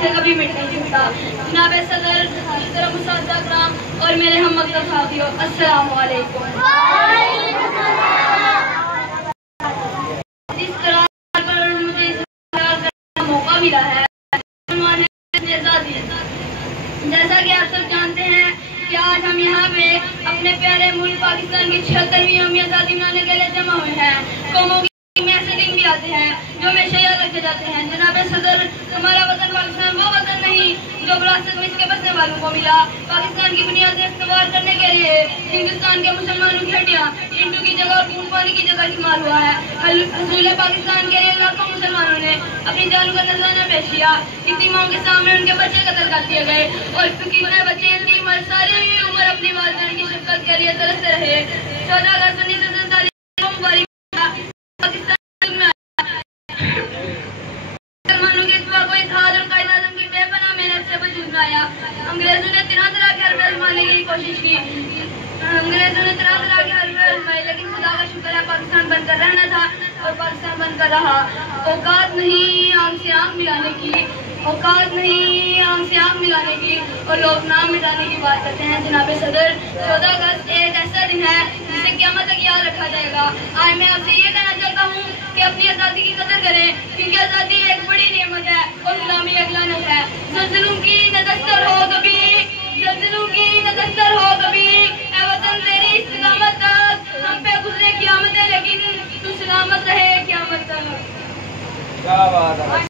से कभी मिट नहीं सकता। जनाब सदर, मोहतरम उस्ताद अकराम और मेरे हम मकतब साथियों, अस्सलाम वालेकुम। जिस करार पर मुझे इस्तेमाल करने का मौका मिला है, जैसा कि आप सब जानते हैं कि आज हम यहाँ पे अपने प्यारे मुल्क पाकिस्तान की 76वीं यौम आज़ादी मनाने के लिए जमा हुए हैं। कौमों की मैसेजिंग भी आते हैं जो हमेशा याद रखे जाते हैं। जनाब सदर, हमारा वतन पाकिस्तान वो वतन नहीं जो विरासत में इसके बसने वालों को मिला। पाकिस्तान की बुनियादें इस्तेमाल करने के लिए हिंदुस्तान के मुसलमानों की हड्डियां, ईंटों की जगह और खून पानी की जगह इस्तेमाल हुआ है। हसूल पाकिस्तान के लिए लाखों मुसलमानों ने अपनी जानों का नजराना पेश किया। यतीमों के सामने उनके बच्चे कत्ल कर दिए गए और कितने बच्चे यतीम और सारी उम्र अपनी वालिदैन की शफकत के लिए तरसते रहे। 14 अगस्त 1947 अंग्रेजों ने तरह के हरबे आजमाने की कोशिश की। लेकिन खुदा का शुक्र है पाकिस्तान बनकर रहना था और पाकिस्तान बनकर रहा। औकात नहीं आंख से आंख मिलाने की, औकात नहीं आंख से आंख मिलाने की और लोग नाम मिटाने की बात करते हैं। जनाब सदर, 14 अगस्त एक ऐसा दिन है जिसे क़यामत तक याद रखा जाएगा। आज मैं आपसे ये कहना चाहता हूँ कि अपनी आज़ादी की कदर करें, क्योंकि आज़ादी एक बड़ी नेमत है और गुलामी एक लानत है। ज़ल्ज़लों की नदस्तर हो कभी, ज़ल्ज़लों की नदस्तर हो कभी, ऐ वतन तेरी इस्तिक़ामत तक हम पे गुज़रे क़यामतें, लेकिन तू सलामत रहे क़यामत तक। क्या बात है।